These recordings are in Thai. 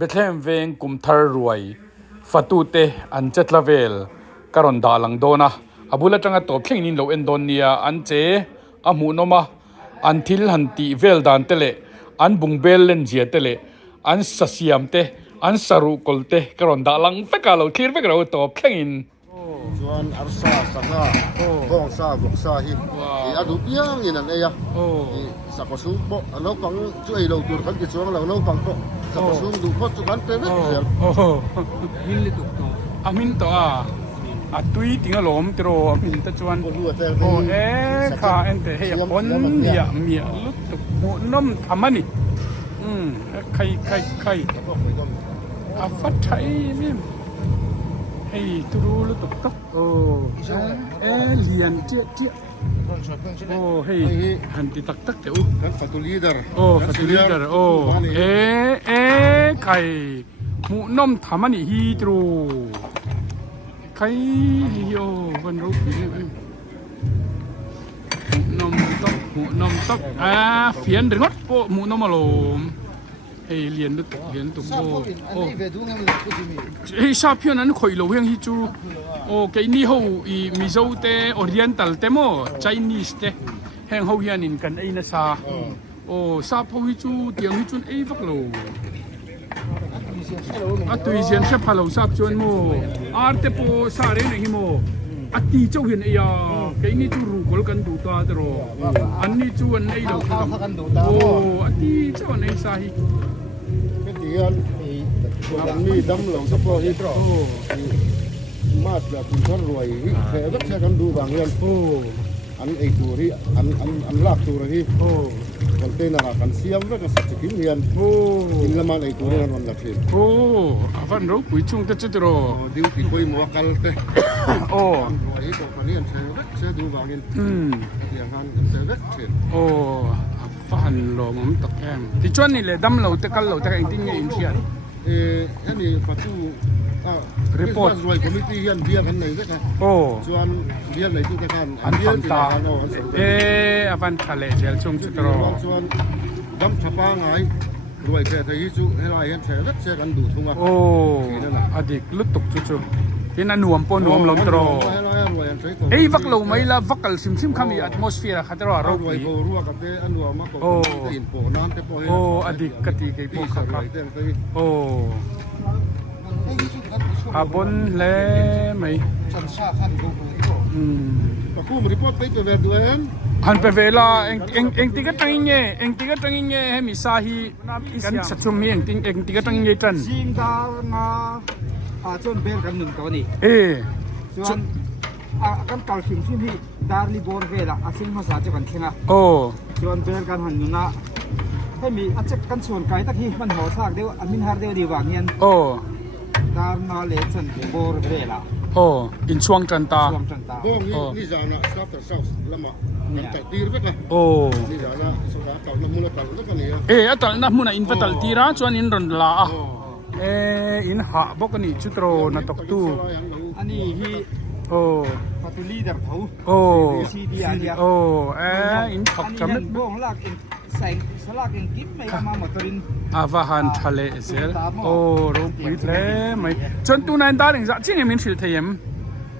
Bethlehem veng kum thar ruai fatute an chetlavel karon da lang dona abula tanga to thleng nin lo en don nia an che amu noma an thil han ti vel dan tele an bungbel len jia tele an sasiam te an saru kolte karon da lang feka lo thlir feka ro to thleng in chuan arsa sanga gong sa bok sa hi i adu piang in an eya i sakosu bo alo pang chu ei lo tur kan ki chuang lo pang bo sakosu du bo chu kan pe vek hial min li tuk to amin to a tui tinga lom tro amin ta chuan ko lu tel e kha ente he pon ya mia lut mu nom thamani khai a fat thai mem hey turu lu tuk tok lian tia hey hanti tak te u kan fatu leader facilitator kai mu nom thamani hi tru kai yo ban ru mu nom tok phian ringot po mu nom alom hey lian tu bo hey sa phian an khoi lo heng hi chu cái ni ho i mizo te oriental te mo Chinese te heng ho hian in kan ei na sa sa pho hi chu tiang hi chun ei vak lo a tui zian se phalo sap chuan mo arte po sa re na hi mo ati chau hian ya cái ni chu ru kol kan du ta te ro an ni chu an ei lo ati chau an ei sa hi cái tian ni dam lo sa po hi tro mas là cũng rất rồi sẽ rất sẽ cần đủ vàng liền anh ấy tuổi đi anh lạc tuổi đi còn tên là cần xiêm với cái sạch kiếm liền nhưng mà anh ấy tuổi là còn lạc tiền văn rốt quý chung tất chất rồi điều thì quay mua cal thế rồi ấy còn này sẽ rất sẽ đủ vàng liền tiền hàng sẽ rất tiền văn lo mắm tắc em thì cho nên là đâm lâu tất cả lâu tất cả anh tin nghe in chuyện cái này phải tu report rồi committee hiện viên cái này rất là chuan viên này tu cái kan an phang ta avan thale gel chung chutro chuan dam thapa ngai rồi về thấy chú hay là hiện sẽ rất sẽ gần đủ thung à adik lutuk chu tin anuam po nuam lom tro ei vak lo mai la vakal sim khami atmosphere khatro ro rồi go ruwa ka te anuam ma ko in po nan te po adik kati ke po khakha abon le mai chan sa khan go pa ku report pe pe du en han pe vela eng tiga tangin nge he mi sa hi kan chachum mi eng tiga tangin nge tan sin da nga chon bel kan nun to ni chuan kan kal sim sim hi darli bor vela asin ma sa che kan thenga chuan bel kan han nuna he mi achek kan chon kai tak hi man ho sak deu amin har deu di wang hian dar na le chan bor vela in chuang tan ta go ni za na stop the south lama ta tir vek la ni za na so da ta na mula ta ka ni atal na muna in fatal tira chuan in ron la in ha bokani chutro na tok tu ani hi fatu leader thau cd ania in thok cham bong lak in sang salak in kit mai ma motorin avahan thale sel ro pui le mai chon tu nan da ring za ching min thil thayem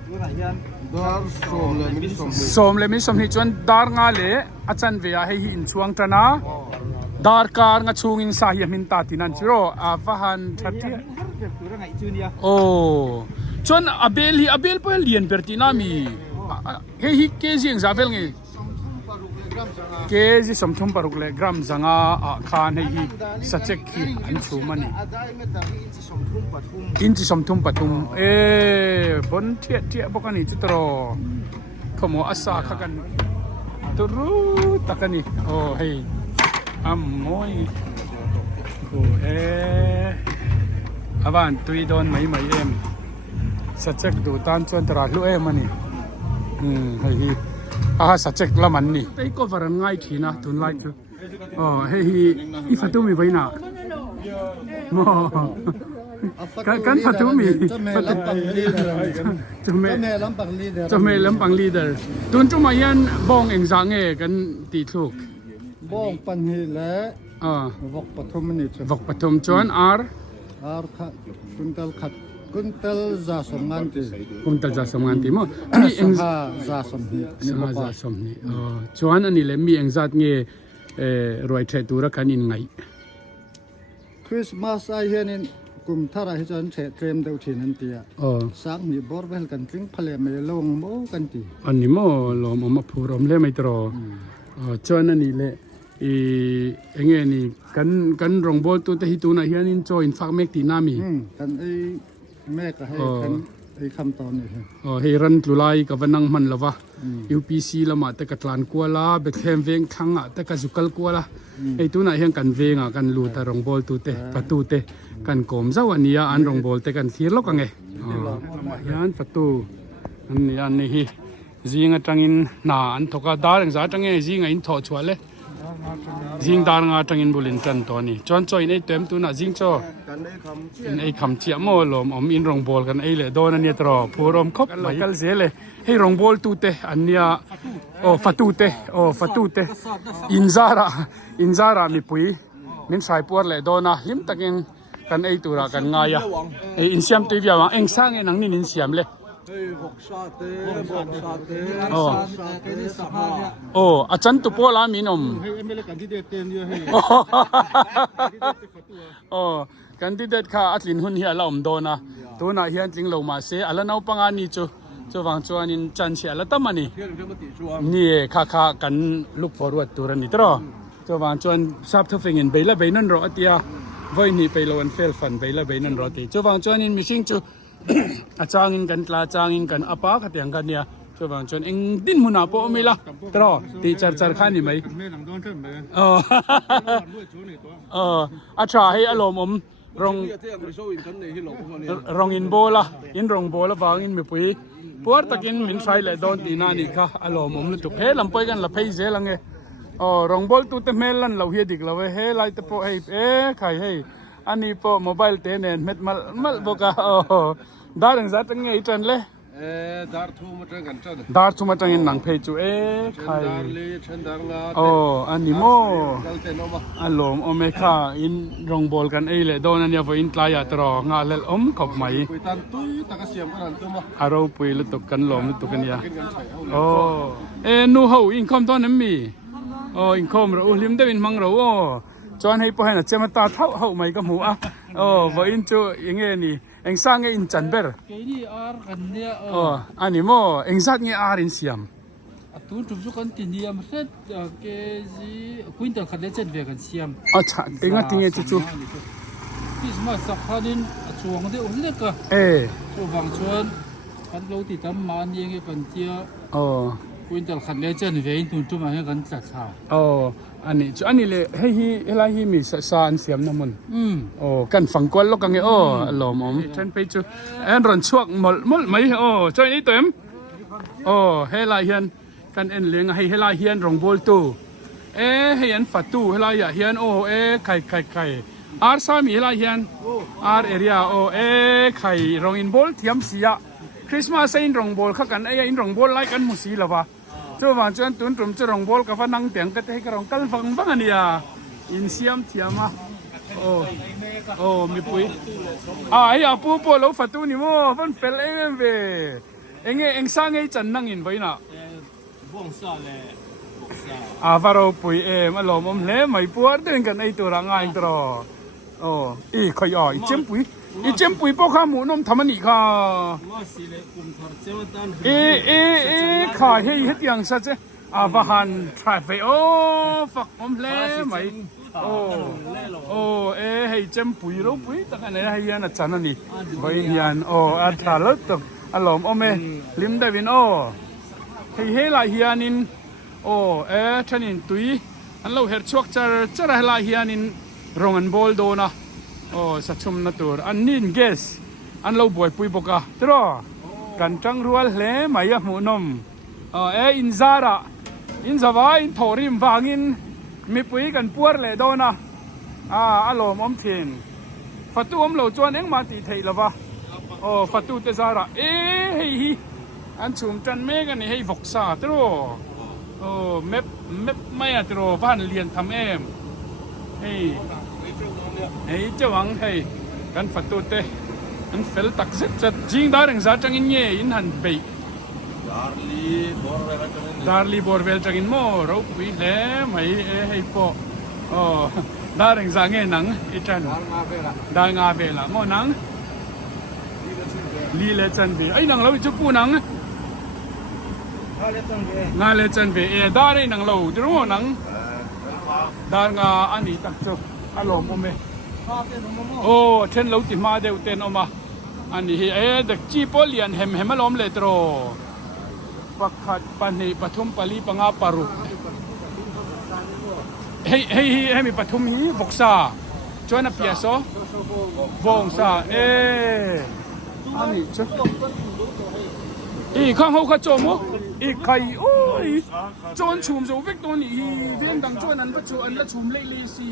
tuna hian dar som le min som ni chon dar nga le achan ve a hi in chuang tana dar kar nga chung in sa hi min ta tinan chiro avahan thatia tura ngai chunia chon abel po lian pertina mi hi ke jing za vel ngi ke ji somthum paruk le gram zanga khan hi sachek hi an chu mani in chi somthum patum bon thia bokani chitro khomo asa khakan turu takani hey ammoi avan tui don mai em sachek du tan chuan tara lu em ani hi sachek laman ni ei ko varan ngai thina tun lai chu hei hi I fatu mi vaina mo kan fatu mi chome lampang leader tun chu ma yan bong eng zange kan ti thluk bong pan hi le vok pathum chuan ar ar kha kuntal khat kuntal za somngan ti kum ta ja som ngan ti mo ani eng ha za som ni sama ja som ni chuan ani le mi eng zat nge roi the tu ra kan in ngai Christmas ai hianin kum thara hi chan che trem deuh thin an tia sang mi borvel kan tling phale me long mo kan ti ani mo lo mo ma phurom le mai tro chuan ani le enge ni kan rong bol tu te hi tu na hian in cho in fak mek ti na mi kan ai me ka hai kan ai kham ton ni he ran tlulai ka vanang man lawa UPC lama te ka tlan kwa la Bethlehem veng thanga te ka zukal kwa la ei tu na hian kan venga kan lu ta rong bol tu te patu te kan kom zaw ania an rong bol te kan thir lo ka nge hian patu an ni hi zinga tangin na an thoka dar ang za tange zinga in tho chwale zing dar nga tangin bulin tan to ni chon choi nei tem tu na zing cho kan ai kham in ei kham chia mo lom om in rong bol kan ei le don ania tro phurom khop mai kal zele hei rong bol tu te ania fatu te inzara mi pui min sai por le dona lim takin kan ei tura kan nga ya ei in siam te bia eng sang e nang nin in siam le achan tu po la minom hei emele candidate ten yo hei candidate kha atlin hun hi ala om dona tuna hian tling lo ma se ala nau panga ni chu wang chuan in chan sia ala tamani ni kha kan look forward to ran ni tro chu wang chuan sap thofing in beila beinan ro atia voi ni pelo an fel fan beila beinan ro ti chu wang chuan in missing chu achangin kan tla changin kan apa khatyang kan nia chu wang chuan eng din muna po mila tro ti char kha ni mai me lang don chen me acha hei alom om rong in bola in rong bola wang in mi pui puar takin min sai le don ti na ni kha alom om lu tuk he lampoi kan la phei ze lange rong bol tu te mel lan lo hi dik lo he lai te po hei khai hei ani po mobile te nen met mal boka darang za tang ngai tran le dar thu ma tang kan chen dar chu ma tang in nang phei chu khai dar le chen dar nga ani mo kal te no ma alom ome kha in rong bol kan ei le don ania vo in tlaya tro nga lel om khop mai pui tan tui ta ka siam kan tu ma aro pui lu tuk kan lom lu tuk kan ya kin kan chai nu ho in khom ton mi in khom ro lim de in mang ro chon hei po hena chema ta thau ho mai ka mu a vo in chu inge ni eng sang in chan ber ke ni ar kan nia ani mo eng zat nge ar in siam atun tum chu kan ti niam set ke ji quintal khat le chen ve kan siam acha tenga tinge chu Christmas sakhanin chuang de ulle ka chu wang chuan kan lo ti tam man yeng e kan tia quintal khat le chen ve in tun tu ma he kan tla tha ani le hei hi helai hi mi sa an siam na mun kan phang kwal lo kang e lom om chen pe chu en ron chuak mol mai choi ni tem helai hian kan en leng helai hian rong bol tu hei an fatu helai ya hian kai ar sa mi helai hian ar area kai rong in bol thiam sia Christmas in rong bol kha kan in rong bol lai kan musi lawa chu wang chuan tun trum chu rong bol ka fa nang piang ka te ka rong kal fang ania in siam thiama mi pui ai apu po lo fatu ni mo van fel em ve eng sang ei chan nang in voina bong sa le varo pui alom om le mai puar den kan ei tu ra ngai tro khoi i chem pui po kha mu nom thamani kha ma si le kum thar chewa tan kha hei het yang sa che avahan traffic fuck om le mai hei chem pui ro pui ta kan nei hian a chan ani vai hian a thalo to alom ome lim da win hei la hianin thanin tui an lo her chuak char la hianin rong an bol do na sa chum na tur an nin gas an lo boy pui boka tro kan tang rual hle maya mu nom in zara in zawa in thorim wangin mi pui kan puar le do na alom om thin fatu om lo chuan eng ma ti thei lawa fatu te zara hei hi an chum tan me kan hei vok sa tro map mai atro van lian tham em hei châu wang hei กันฟัดตัวเตอันเฟลตักเซ็ตจัดจริงดารงซาจังอินเย่อินหันเบย์ดาร์ลีบอร์เวลจังอินโมเราคุยแล้วไม่ให้ปอดารงซาเงนังอีจันดางาเวล่ะโมนังลีเลจันเบไอ้นังเราจะปูนังงาเลจันเบดาร์นังเราจะรู้นังดางาอันนี้ตักจบอารมณ์โอเมโอ้เช่นเราติมาเดวเตนออกมาอันนี้เด็กจีโปเลียนเห็มอารมณ์เลตโรปักขัดปันนี่ปฐุมปลีปังอาปารุให้มีปฐุมนี้บกษาจวนนับเปียโซวงซาอันนี้จ้ะข้างเขาขจมอีกใครโอ้ยจวนชุมโซเวกตัวนี้เวียนดังจวนนั้นก็จวนแล้วชุมเล่ๆสิ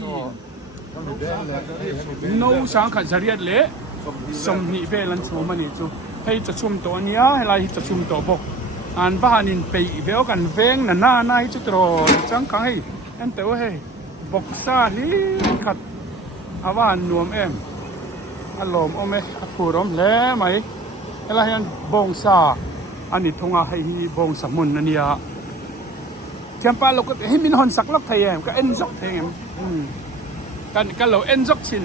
โน้สังขัดจริยเละสมนิเวลันชุมมันนี่จูให้จะชุมตัวนี้ให้ไรจะชุมตัวบกอันบ้านินไปเวลกันเวงนั่นน่าให้จุดรอจังขังให้อันแต่ว่าให้บกซาฮีขัดอาว่าหนวมเอ็มอารมณ์โอเมอภูรมแล้วไหมอะไรอันบงซาอันนี้ทงอาให้บงสมุนนั่นเนี่ยแคมปาเราก็ให้มินฮอนสักล็อกไทยเอ็มก็เอ็นซอกไทยเอ็มกันเราเอ็นซอกชิน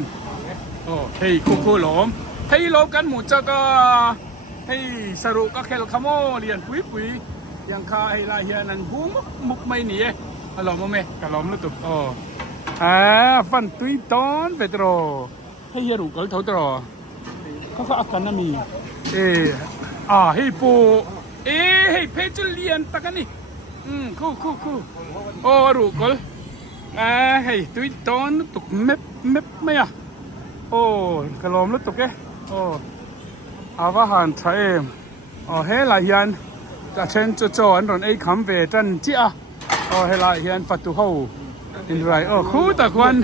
โอ้เฮ้ยคู่หลอมเฮ้ยเรากันหมู่จะก็ให้สรุปก็แค่ขโมยเรียนปุยยังคาให้ลายเฮียนันบุ้งมุกไม่หนีอารมณ์โอเมกะลอมลุตุบฟันตุยตอนเปโตรให้เฮียรูกเขาตรอเขาอาการน่ะมีให้ปูให้เพจเลียนตะกันนี่คู่โอ้รูกลให้ตุยตอนตุกเม็บไม่โอ้กะลอมลุตุกโอ้อาว่าหันไทยเฮ้ลายยันจะเช่นจะอันรอนคำเวจันจีเฮ้ลายยันฟัดตุเขาอินไรคู่ตะควัน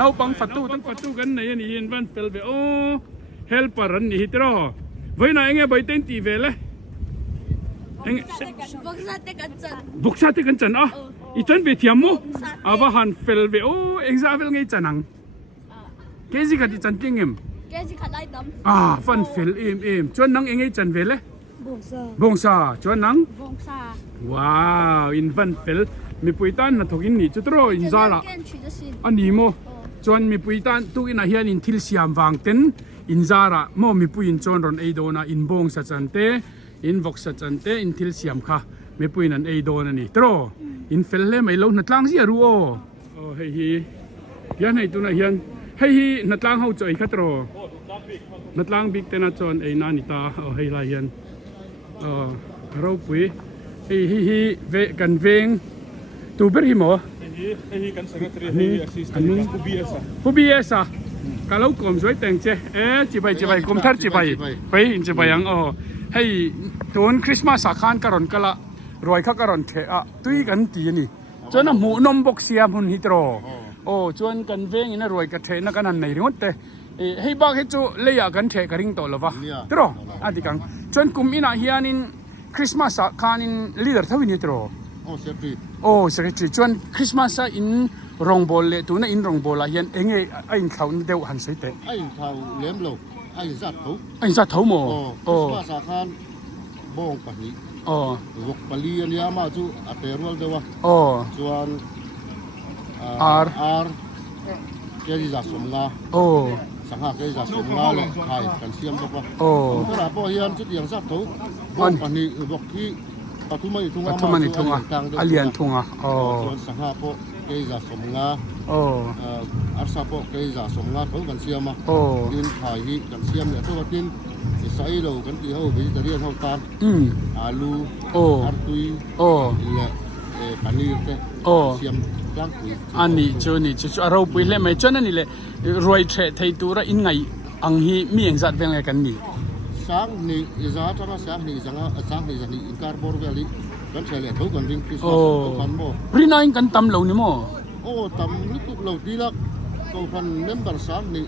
น้าปังฟัดตุตั้งฟัดตุกันในนี่ยินวันเฟลเวเฮลปารันนี่ฮิตรอไว้ไหนเงี้ยไปเต้นตีเวลบุกซาเตกันจันอีจันเวทียมอาว่าหันเฟลเวเอ็งซาเวลไงจันังเกจิกัดจันกิงเอ็มฟันเฟลเอ็มจวนนังเอ็งไงจันเวลบงซาจวนนังว้าวอินฟันเฟลมีปุยตันนัทกินนี่จุดรออินซาละอันนี้โมจวนมีปุยตันตุกินอาเฮียนอินทิลซิามวางเต็นอินซาระโมมีปุยอินจวนรอนไอโดนาอินบงสัจจันเตอินวอกสัจจันเตอินทิลซิามค่ะมีปุยนันไอโดนานี่ตรออินเฟลเล่ไม่ลงนัดล่างสิอารู้เฮ้ยยันให้ตัวน่ะยันให้นัดล่างเขาจ่อยขัดรอนัดล่างบิ๊กเตน่าจวนไอนานิตาเฮ้ยลายยันเราปุยเวกันเวงตูเบอร์หิมกันสังเกตนี่อันนู้นผู้บีเอสkalau kom soi teng che cibai kom thar cibai pai in cibai angให้ตุนคริสต์มาสคานกรอนกะละรวยข้ากรอนเถอะตุยกันตีนี่จนหมูนมบกเสียมุนฮิตรอจนกันเวงนะรวยกะเถนะกันนั่นในรุ่นเตให้บักให้จูเลียกันเถกริงโตละวะตรออดีกังจนกุมอินาเฮียนินคริสต์มาสคานินลีดเดอร์ทวินิตรเสกตรีจนคริสต์มาสอินรองบอลเลยตัวนั้นอินรองบอลละยันเองไอ้เขาเดียวหันใส่เตะไอ้เขาเลี้ยงโลกไอ้สัตว์เขาหมอมาสาขานบงปนีวกปลีอันยามาจูอัตเตอร์วัลเดวะจวนอาร์เกจิจัสมงาสังหาเกจิจัสมงาเลยไทยกันเสียมตกวะก็ราบเฮียนจุดอย่างสัตว์เขาบงปนีวกที่ปฐุมนิทุงะอาเลียนทุงะจวนสังหาโปเกจิจัสมงาอาร์ซาโปเกจิจัสมงาเขากันเสียมาดินไทยกันเสียมเนี่ยตัวดินใส่เรากันที่เขาไปจะเรียนเขาตามอาลูอาร์ตุยและปานีเตเสียมกลางปุยอันนี้จวนนี่จะเราปุยเล่ไม่จวนนั่นนี่เลยรวยเทไทยตัวระอินไงอังฮีมีอย่างจัดเป็นอะไรกันนี่สังนี่อิจาร์นะสังนี่สังนี่จะนี่อินคาร์บอร์เวลีกันเฉลี่ยเขากันริงคริสต์มาสกันโม่รีนายกันตำเหล่านี้โม่ตำนี่ตุกเหล่าดีละเขากันเมมเบอร์สังนี่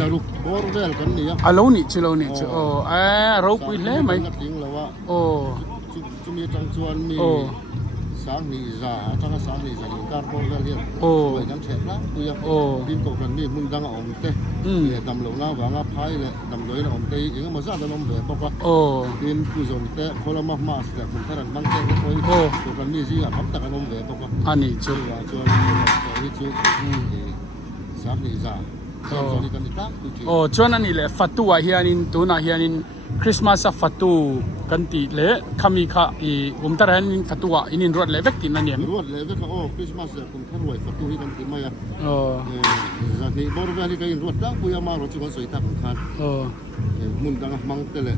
จะรุกบอร์เวลกันนี่อะเหล่านี้ชิเหล่านี้เราปุยเล่ไหมจริงแล้วว่าจะมีจังชวนมี sáng nị già chắc là sáng nị già những cán bộ ra liền vậy nhắm chẹt lắm tôi tin cổ phần nị muốn đang ổn tê để đầm lẩu na và ngáp phai là đầm lưới là ổn tê những mà ra tao nông về bóc qua tin tôi dùng tê khối là mắc mắc là cũng thay đổi băng tê cái khối cổ phần nị gì à bấm tao nông về bóc qua anh đi chú cho đi chú sáng nị già cho nênนี่แหละฟัตตัวเฮียนินตัวน่ะเฮียนินคริสต์มาสฟัตตูกันติเลยคำมีค่ะอีตระนินฟัตตัวอินินรวดเลยเวกตินนั่นเนี่ยรวดเลยเวกคริสต์มาสผมทรวยฟัตตูที่กันติมาอ่ะจากนี้บริเวณที่กันรวดตั้งปุยามารถจุกันสวยทักขันมุนดังมังเตเลย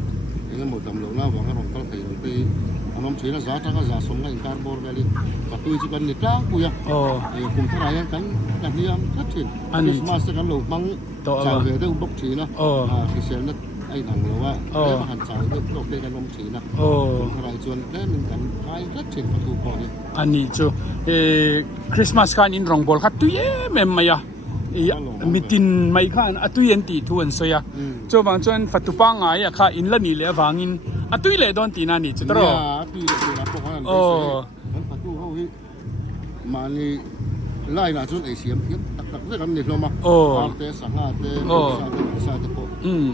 ยังหมดดำลงหน้าหวังรองตั้งแต่ยังตีอันนั้นชีน่าจะตั้งจะส่งให้การบริเวณฟัตตูที่กันนี่ตั้งปุยผมทรายกันจากนี้ยังชัดเจนคริสต์มาสกันหลงมังจากเวทีบุกชีนะที่เสียนั่นไอ้หนังเราว่าเรื่องหันใจเรื่องโลกเด็กกันลมชีนะใครชวนได้เหมือนกันใครก็เช่นประตูก่อนเนี่ยอันนี้จูคริสต์มาสกันอินรองบอลคัดตุยเมมมายะมิตินไม่ขันอัตุยันตีทวนสวยจูบางจวนฟัตตุปังไงอะค่ะอินละนี่เลวางินอัตุยเลดอนตีนันนี่จุดรออัตุยเลดอนพวกนั้นฟัตตุเขาที่มานี่ไล่มาจนไอเสียมเพี้ยนตักได้กันนี่ลงมาเตะสังหารเตะซาเตะโป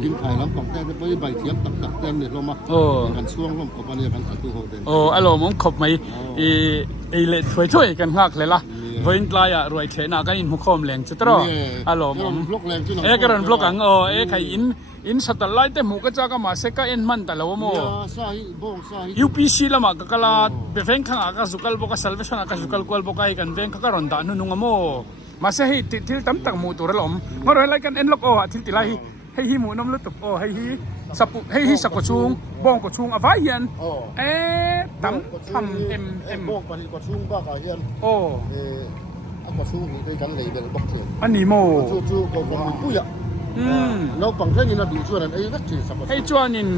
กินไข่ล้ำปังเตะไปใบเทียมตักเต็มนี่ลงมากันช่วงลมกับมันเนี่ยกันประตูโฮเดนอารมณ์มันขบไหมเล็ดช่วยกันหักเลยล่ะวันกลายอะรวยเชน่ากันอินหุกคมแรงจุดรออารมณ์กระดอนบล็อกอังใครอินสตาร์ไลท์เต็มหูก็จะก็มาเซก้าเอ็นมันแต่ละว่าโมUPC ละมากก็ลาเบฟเฟนข้างอากาศสุกัลบกสัลเวชันอากาศสุกัลกวลบกไอกันเวงข้างกระดอนด่านุ่งโมมาเซให้ทิลตั้มตักมูตัวละล้มมาเรื่องอะไรกันเอ็นล็อกทิลติไลให้ฮิมูน้ำลุตุบให้ฮิสับให้ฮิสักกชุงบ้องกชุงอภัยยันตั้มทำบ้องปฏิกชุงบ้ากายันกชุงด้วยกันเลยเดี๋ยวบอกเถอะอันนี้โมจู่ก็คงปุยอ่ะเราปังแค่นี้นะดูชวนไอ้นักจีสับไอ้ชวนนิน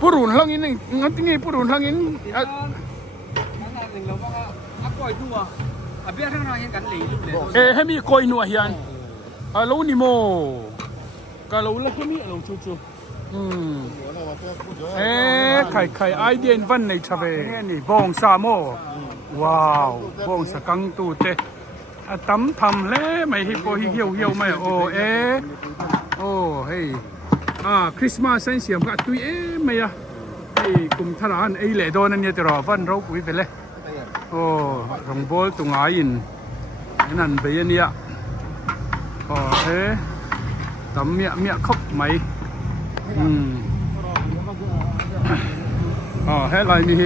ปูรุนหลังอินงั้นที่นี่ปูรุนหลังอินนั่นหนึ่งเราบอกว่าอักก้อยนัวเบี้ยข้างนอกเห็นกันหลีลูกเลยให้มีก้อยนัวเฮียนเรานี่โมก็เราเลิกแค่นี้เราจู่ไข่ไอเดียนวันในชาเวนี่บองซาโมว้าวบองสกังตูเตตั้มทำเลยไม่ฮิปโปฮิเหี่ยวไม่โอ้เฮ้ยคริสต์มาสเสียมก็ตุยไม่อะไอ้กลุ่มทหารไอ้เล่โดนนั่นเนี่ยตลอดวันเราคุยไปเลยโอ้รองบอลตรงไหนนั่นไปยันเนี่ยตั้มเมียคบไหมให้อะไรนี่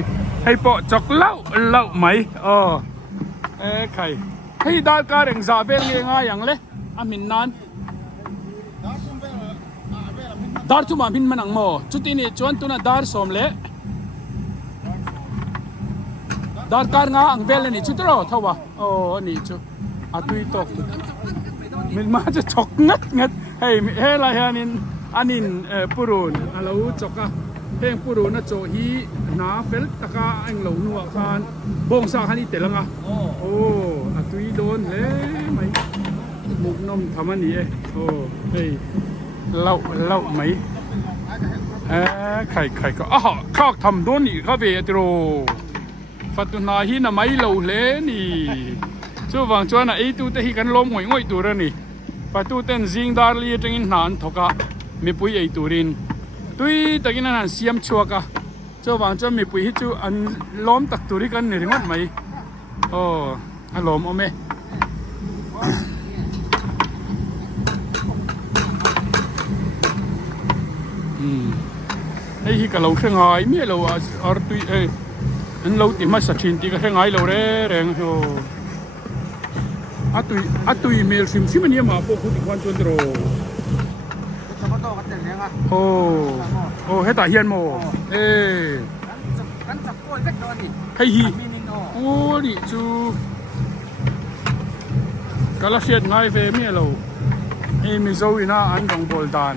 ให้ปอจอกเล่าไหมใครให้ดาร์การเร่งซาเบลยังไงอย่างเล่อามินนันดาร์จุมาบินมันอังโมจุดนี้จวนตุน่ะดาร์สมเล่ดาร์การงาอังเบลนี่จุดเราเท่าว่านี่จุดตุยตกมินมาจะจกงัดให้อะไรอันนี้ปูรุนเราจกเพลงปูรุนนะโจฮีนาเฟลตะกาอังเหลาหนัวคานบงซาคันนี้เตลังตุยโดนเลยไหมมุกน้มทำอันนี้เฮ้ยเล่าไหมใครก็ข้าทำโดนนี่ข้าเวทโรฟัตุนาฮีน่ะไม่เล่าเลยนี่ช่วงวังจวนน่ะไอ้ตู้เตะกันล้มง่อยตัวนี่ฟัตุเต้นซิงดาร์ลีจังอินนานทว่ามีปุยไอ้ตัวรินตุยตะกี้นั่นเสียมชัวกะช่วงวังจวนมีปุยฮิจูอันล้มตักตัวริกันนี่ถึงวัดไหมอารมณ์เอาไหมไอ้ที่กับเราเครื่องไงไม่เราตุยอันเราติดมาสักชิ้นที่กับเครื่องไงเราแรงโชอัตุยเมลซิมมันเนี่ยมาพวกคุณควันชวนโตรให้ตาเฮียนโมกันจับก้อยเล็กน้อยนี่ให้ฮีดิจูกาลเชียดไงเฟมีเรามีโซวินาอันของโบลดาน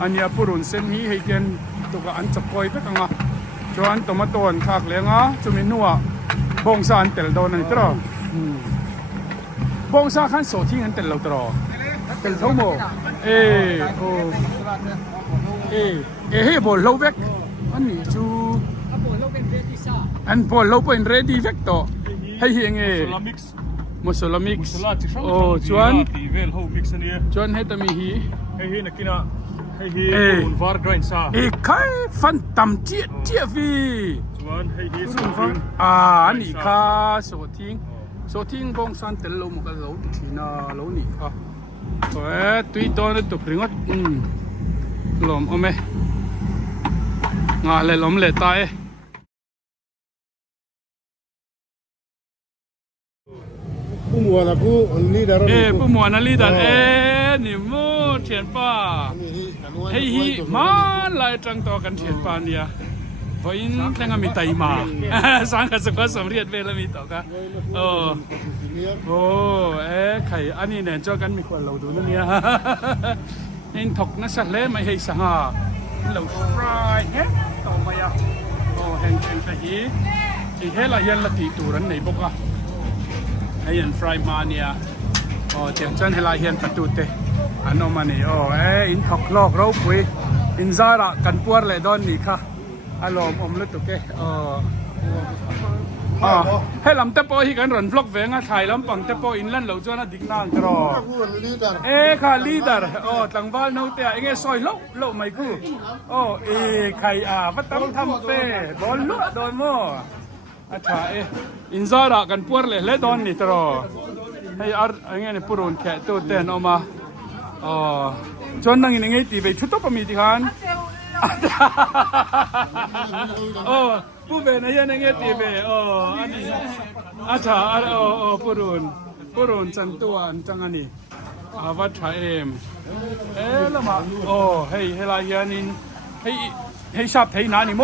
อันนี้ปูรุนเซนฮีให้เกนตัวกับอันจับก้อยไปกังอ่ะจวนตัวมาต้นขากเลี้ยงจุมินัวบงซานเตลโดนนี่ตรอบงซาขันโซที่งั้นเตลเราตรอเตลเท่าโมให้บอลโลเวกอันนี้จู อันพอเราเป็น ready เวกโตให้เฮียงเอ mix มุสลามิก musala chi sang โอ้ชวน ti vel ho mix ania ชวนให้ตมีฮี hei hi nakina hei hi Eh. un var grind sa เอ้ใครฟันตำเจี๊ยเจี๊ยฟี chuan hei hi something อันนี้ค่ะโซทิ้งบงสันเตลโลมกันโลทีน่าโลนี่ค่ะโอ้ยตุยตอนนี้ตุกริงอ่ะลมเอาไหมงาเลยลมเลยตาย ผู้มัวนะผู้นี่ดารา ผู้หมวดนาลีดันนี่มูเทียนป้าเฮ้ยมาลายจังต่อกันเทียนป้าเนี่ยพออินแตงมีไตมาสร้างกันสักวันสมเรียดเวลามีต่อกันโอ้ไข่อันนี้เนี่ยเจ้ากันมีคนเราดูนั่นเนี่ยนี่ถกนักสัตว์เล่ไม่ให้สังหาเราฟรายเฮ้ต่อมาอ่ะโอ้แห่งแต่อีเฮลายันละตีตูรันในบุกอ่ะให้ยันฟรายมาเนี่ยโอ้เจียงจันเฮลายันประตูเตอันนั้นมันนี่โอ้อินถกโลกเราคุยอินซาระกันปวดเลยดอนนี่ค่ะอารมณ์อมลุตุกเกให้ลำเตปโอที่กันรันฟล็อกเวงอ่ะถ่ายลำปังเตปโออินลันเหล่าจวนดิ่งนางตรอค่ะลีดเดอร์ตั้งบ้านนู้เตะเงี้ยซอยโลไม่กูใครวัดตั้มทำเป้บอลลุโดนมั่วถ่ายอินซาระกันปวดเลยดอนนี่ตรอให้เงี้ยปุรุนแค่ตัวเต้นออกมาจนนั่งอย่างเงี้ยตีไปชุดโต๊ะก็มีที่ขันผู้เป็นอะไรอย่างเงี้ยตีไปอันนี้ปุรุนจันตัวจังอันนี้วัดไทยแล้วมาให้ลายานินให้ชอบให้นานิโม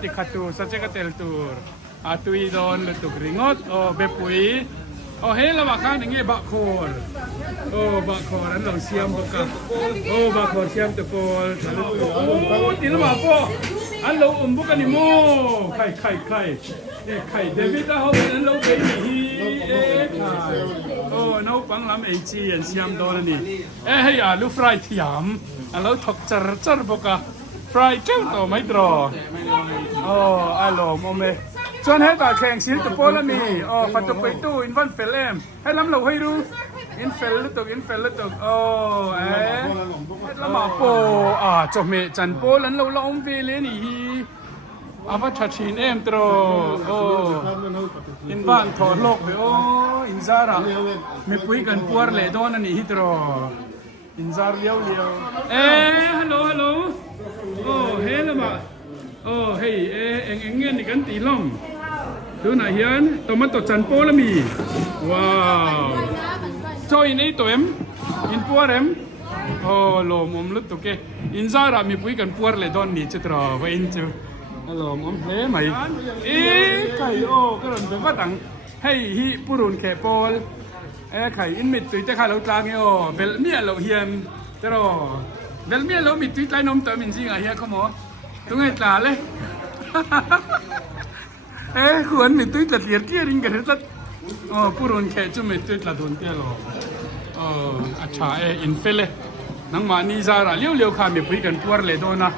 ติขัดตัวสัจจกเตลตัวตุยดอนลุตุกริงอดเบปุยเฮ้แล้วมาข้างอย่างเงี้ยบักโคลบักโคลนั่นเราเสียมบักกันบักโคลเสียมตะโกนตีละมาพ่ออันเราบุกันนี่โม่ไข่เดวิดเขาเป็นเราเป็นฮีน้องฟังลำเอ็นจีอันเสียมโดนนี่ให้ลูกฟรายที่ยำอันเราถกจัรบักกันฟรายเจ้าต่อไม่ตรออารมณ์โอเมจนให้ตาแข่งชิ้นตะโพลนี่ฟันตะไปตู้อินฟันเฟลมให้ล้ำเราให้รู้อินเฟลตุกแล้วมาโปจบเมจันโปลันเราล้อมเวเลนี่วัดชินตรอินบ้านถอดโลกไปอินซาระไม่ปุยกันปวดเลยโดนนี่ฮิตรอินซาร์เลี้ยวฮัลโหลเฮ้แล้วมาเฮ้เอ็งเงี้ยนี่กันตีล่องดูหน่อยเฮียนตัวมันตัวจันโป้แล้วมีว้าวโจอินไอตัวอินปัวเอ็มโลมลุตุกเกอินซาระมีปุยกันปัวเลยดอนนี่จุดรอไว้อินจูโลมเฮ้ไหมไข่ก็เริ่มเป็นว่าตังให้ฮิปุรุนแขปอลไข่อินมิดตุยจะขาเรากลางเบลเมียเราเฮียนจะรอเบลเมียเรามิดตุยไล่นมตัวมินซิงเฮียเขาหมอตรงไอ้ตาเลยควรมีตุ้ยตัดเลียดเกี่ยริงกันสักผู้รอนแค่จุ่มมีตุ้ยตัดโดนเตี้ยหรออัจฉริอินเฟลเลยนังมานี่ซาระเลี้ยวข้ามมีปุยกันปวดเลยโดนนะ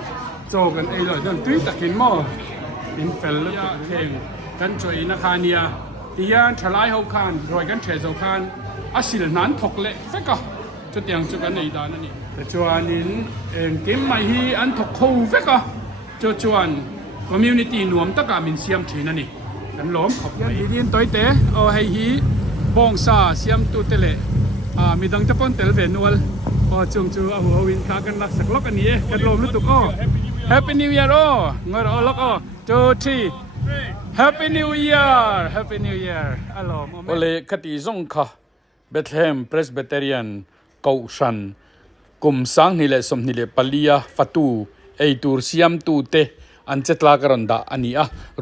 โจกันเลยโดนตุ้ยตัดกินหม้ออินเฟลเลยเข่งกันช่วยนักการเนียที่ยันทลายเขาคานรอยกันเฉยเขาคานอาศิลนั้นถกเละสักก็จุดยังจุดกันในด้านนี้แต่จวนนี้เกมไม่ฮีอันถกเขาสักก็จวนคอมมูนิตี้นวมตะการมินเซียมทีนั่นนี่กันล้อมขอบไปดินตัวเตะให้ฮีบองซาเซียมตุเตเลมีดังจะป้อนเตลเวนวลจงจูหัววินขากันลักสักล็อกกันนี้กันล้อมลุตุกHappy New Year งอรอล็อกจูทีHappy New Year อารมณ์โอเลคติซงค่ะเบธเลมเพรสเบเตเรียนเกาชันกุมสังนิเลสมนิเลปลียาฟาตูตูร์เซียมตูเตอันเจตลากรันดาอันนี้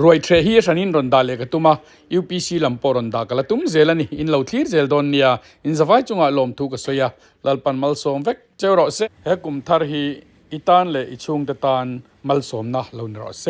รวยเทรฮีชันินรันดาเลกตุมา UPC ลำปอรันดากละตุมเซลนี่อินเลวทีร์เซลดอนเนียอินสฟายจุงอาลมทุกสวยลลปันมัลสอมเวกเจ้ารอเซเฮกุมทาร์ฮีอิตานเลอิชุงตะตานมัลสอมนะลวนรอเซ